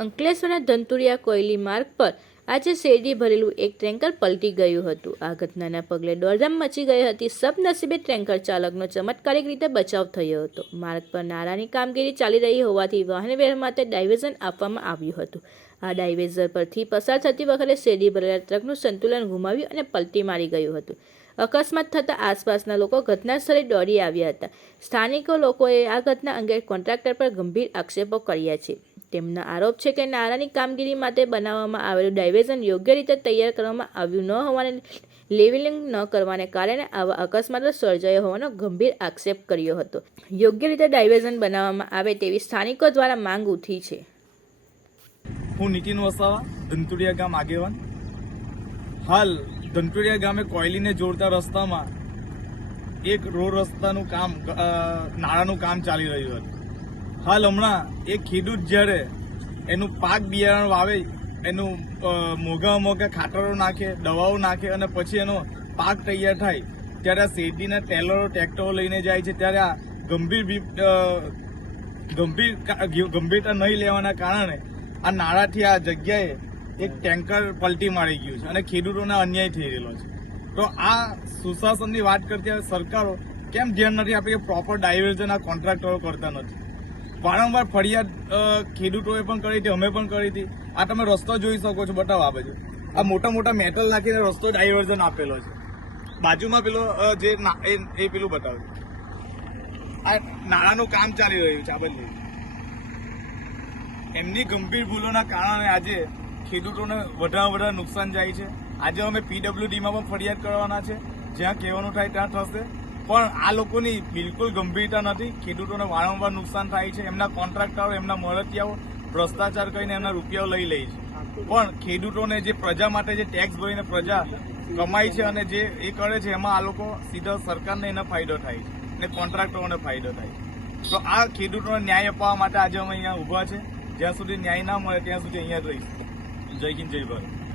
અંકલેશ્વરના ધનતુરિયા કોયલી માર્ગ પર આજે શેરડી ભરેલું એક ટેન્કર પલટી ગયું હતું। આ ઘટનાના પગલે દોડધામ મચી ગઈ હતી। સદનસીબે ટેન્કર ચાલકનો ચમત્કારિક રીતે બચાવ થયો હતો। માર્ગ પર નારાની કામગીરી ચાલી રહી હોવાથી વાહન વ્યવહાર માટે ડાયવર્ઝન આપવામાં આવ્યું હતું। આ ડાયવર્ઝન પરથી પસાર થતી વખતે શેરડી ભરેલા ટ્રકનું સંતુલન ગુમાવ્યું અને પલટી મારી ગયું હતું। અકસ્માત થતાં આસપાસના લોકો ઘટના સ્થળે દોડી આવ્યા હતા। સ્થાનિક લોકોએ આ ઘટના અંગે કોન્ટ્રાક્ટર પર ગંભીર આક્ષેપો કર્યા છે। તેમનો આરોપ છે કે નારાની કામગીરી માટે બનાવવામાં આવેલું ડાયવર્ઝન યોગ્ય રીતે તૈયાર કરવામાં આવ્યું ન હોવાને લેવલિંગ ન કરવાને કારણે આવા અકસ્માતો સર્જાયો હોવાનો ગંભીર આક્ષેપ કર્યો હતો। યોગ્ય રીતે ડાયવર્ઝન બનાવવામાં આવે તેવી સ્થાનિકો દ્વારા માંગ ઉઠી છે। હું નીતિન વસાવા, ધનતુરિયા ગામ આગેવાન। હાલ ધનતુરિયા ગામે કોયલીને જોડતા રસ્તામાં એક રોડ રસ્તાનું કામ નાળાનું કામ ચાલી રહ્યું હતું। હાલ હમણાં એક ખેડૂત જ્યારે એનું પાક બિયારણ વાવે, એનું મોંઘા ખાતરો નાખે, દવાઓ નાખે અને પછી એનો પાક તૈયાર થાય ત્યારે આ શેરડીના ટેલરો ટ્રેક્ટરો લઈને જાય છે। ત્યારે આ ગંભીરતા નહીં લેવાના કારણે આ નાળાથી આ જગ્યાએ એક ટેન્કર પલટી મારી ગયું છે અને ખેડૂતોને અન્યાય થઈ રહેલો છે। તો આ સુશાસનની વાત કરતી સરકારો કેમ ધ્યાન નથી આપી કે પ્રોપર ડાયવર્ઝન આ કોન્ટ્રાક્ટરો કરતા નથી। વારંવાર ફરિયાદ ખેડૂતોએ પણ કરી હતી, અમે પણ કરી હતી। આ તમે રસ્તો જોઈ શકો છો, બતાવો આ બાજુ આ મોટા મેટલ નાખીને રસ્તો ડાયવર્ઝન આપેલો છે। બાજુમાં પેલો જે એ પેલું બતાવ્યું, આ નાળાનું કામ ચાલી રહ્યું છે। આ બધું એમની ગંભીર ભૂલોના કારણે આજે ખેડૂતોને વધારે નુકસાન જાય છે। આજે અમે પીડબ્લ્યુડીમાં પણ ફરિયાદ કરવાના છે, જ્યાં કહેવાનું થાય ત્યાં થશે। પણ આ લોકોની બિલકુલ ગંભીરતા નથી। ખેડૂતોને વારંવાર નુકસાન થાય છે। એમના કોન્ટ્રાક્ટરો, એમના મળતિયાઓ ભ્રષ્ટાચાર કરીને એમના રૂપિયાઓ લઈ લે છે। પણ ખેડૂતોને જે પ્રજા માટે જે ટેક્સ ભરીને પ્રજા કમાય છે અને જે એ કરે છે, એમાં આ લોકો સીધા સરકારને એનો ફાયદો થાય છે અને કોન્ટ્રાક્ટરોને ફાયદો થાય છે। તો આ ખેડૂતોને ન્યાય અપાવવા માટે આજે અમે અહીંયા ઊભા છે। જ્યાં સુધી ન્યાય ના મળે ત્યાં સુધી અહીંયા જ રહીશું। જય હિન્દ, જય ભારત।